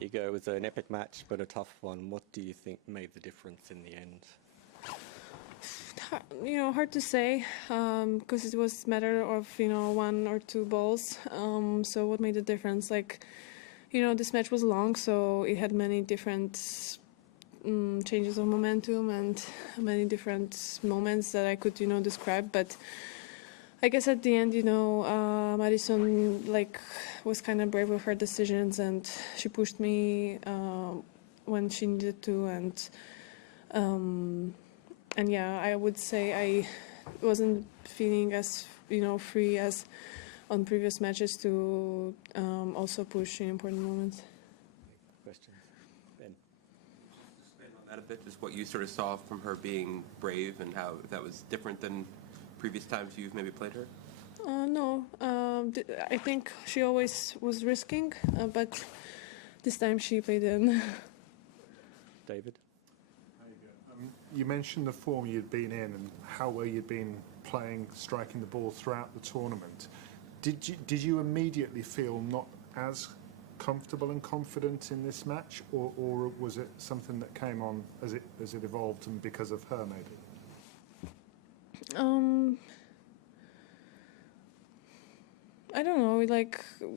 Iga, it was an epic match, but a tough one. What do you think made the difference in the end? Hard to say, because it was a matter of, one or two balls. So what made the difference? This match was long, so it had many different changes of momentum and many different moments that I could, describe. But I guess at the end, Madison was kind of brave with her decisions, and she pushed me when she needed to, and yeah, I would say I wasn't feeling as free as on previous matches to also push in important moments. Questions, Ben? Just expand on that a bit, just what you sort of saw from her being brave and how that was different than previous times you've maybe played her? No, I think she always was risking, but this time she played in. David? You mentioned the form you'd been in and how well you'd been playing, striking the ball throughout the tournament. Did you immediately feel not as comfortable and confident in this match, or was it something that came on as it evolved and because of her maybe? I don't know.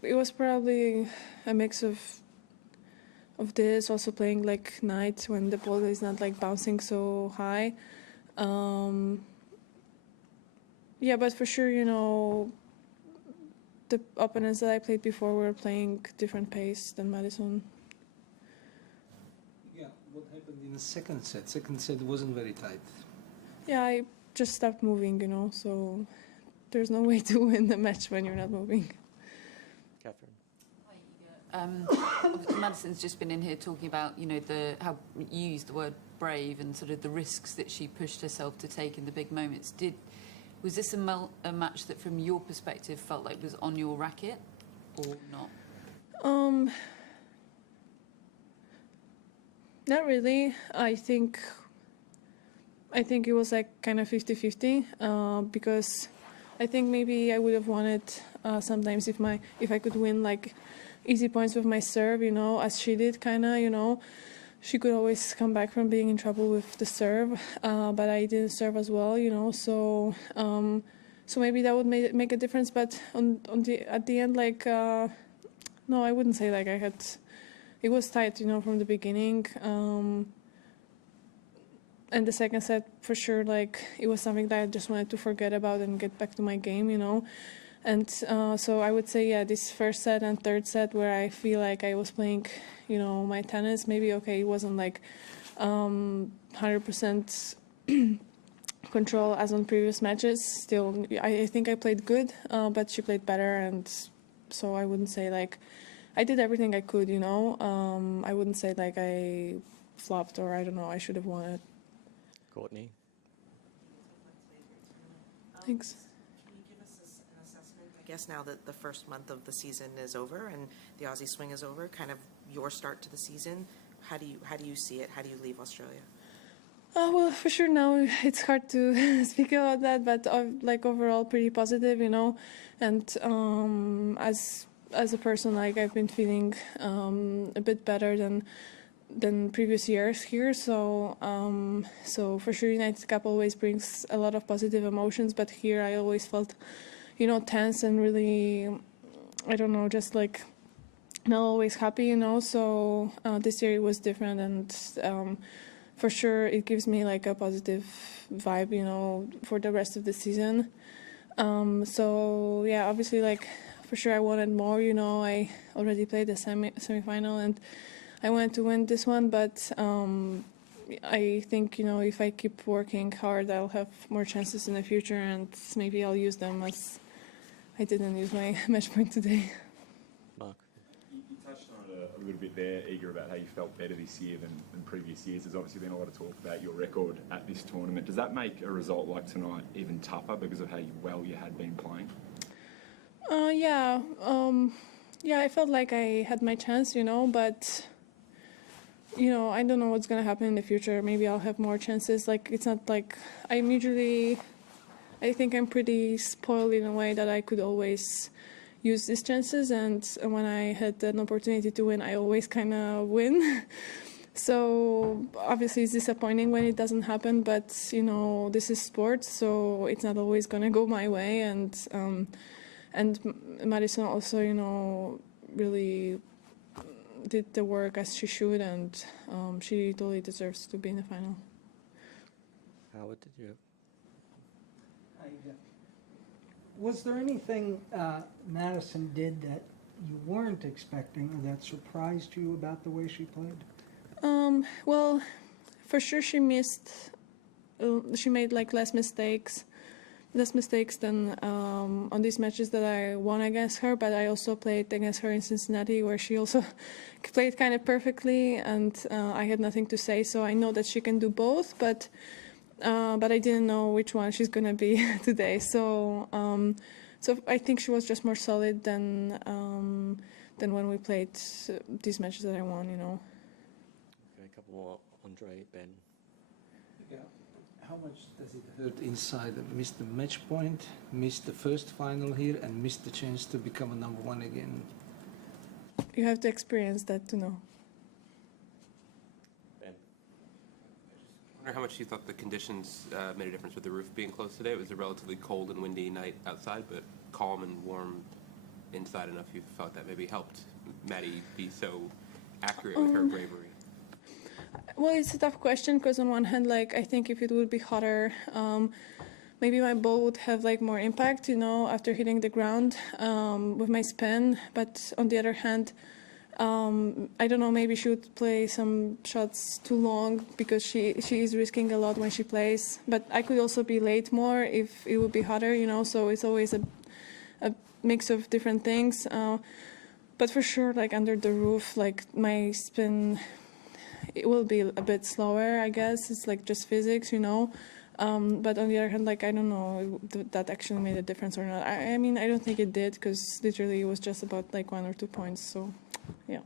It was probably a mix of this, also playing nights when the ball is not bouncing so high. Yeah, but for sure, the opponents that I played before were playing different pace than Madison. Yeah, what happened in the second set? Second set wasn't very tight. Yeah, I just stopped moving, so there's no way to win the match when you're not moving. Catherine? Madison's just been in here talking about, how you used the word brave and sort of the risks that she pushed herself to take in the big moments. Was this a match that, from your perspective, felt like was on your racket or not? Not really. I think it was kind of 50-50 because I think maybe I would have wanted sometimes if I could win easy points with my serve, as she did, kind of, she could always come back from being in trouble with the serve, but I didn't serve as well, so maybe that would make a difference. But at the end, no, I wouldn't say I had. It was tight, from the beginning, and the second set for sure, it was something that I just wanted to forget about and get back to my game, And so I would say, yeah, this first set and third set where I feel like I was playing, my tennis, maybe, okay, it wasn't 100% control as on previous matches. Still, I think I played good, but she played better. And so I wouldn't say I did everything I could, I wouldn't say I flopped or I don't know, I should have won it. Courtney? Thanks. I guess now that the first month of the season is over and the Aussie swing is over, kind of your start to the season, how do you see it? How do you leave Australia? Well, for sure now it's hard to speak about that, but overall pretty positive, and as a person, I've been feeling a bit better than previous years here. So for sure United Cup always brings a lot of positive emotions, but here I always felt tense and really, I don't know, just not always happy, so this year it was different, and for sure it gives me a positive vibe, for the rest of the season. So yeah, obviously for sure I wanted more, I already played the semifinal and I wanted to win this one, but I think, if I keep working hard, I'll have more chances in the future, and maybe I'll use them as I didn't use my match point today. Mark? You touched on it a little bit there, Iga, about how you felt better this year than previous years. There's obviously been a lot of talk about your record at this tournament. Does that make a result like tonight even tougher because of how well you had been playing? Yeah. Yeah, I felt like I had my chance, but I don't know what's going to happen in the future. Maybe I'll have more chances. It's not I think I'm pretty spoiled in a way that I could always, use these chances, and when I had an opportunity to win, I always kind of win. So obviously it's disappointing when it doesn't happen, but this is sports, so it's not always gonna go my way. And Madison also, really did the work as she should, and she totally deserves to be in the final. Howard, did you? Was there anything Madison did that you weren't expecting or that surprised you about the way she played? Well, for sure she made like less mistakes than on these matches that I won against her, but I also played against her in Cincinnati where she also played kind of perfectly, and I had nothing to say, so I know that she can do both, but I didn't know which one she's gonna be today. So I think she was just more solid than when we played these matches that I won. Okay, a couple more. Andre, Ben. Yeah. How much does it hurt inside? Missed the match point, missed the first final here, and missed the chance to become a number one again. You have to experience that to know. Ben. I wonder how much you thought the conditions made a difference with the roof being closed today. It was a relatively cold and windy night outside, but calm and warm inside enough you felt that maybe helped Maddie be so accurate with her bravery. Well, it's a tough question because on one hand, I think if it would be hotter, maybe my ball would have more impact, after hitting the ground with my spin. But on the other hand, I don't know, maybe she would play some shots too long because she is risking a lot when she plays. But I could also be late more if it would be hotter, so it's always a mix of different things. But for sure, under the roof, my spin, it will be a bit slower, I guess. It's just physics, But on the other hand, I don't know if that actually made a difference or not. I mean, I don't think it did because literally it was just about 1 or 2 points. So, yeah.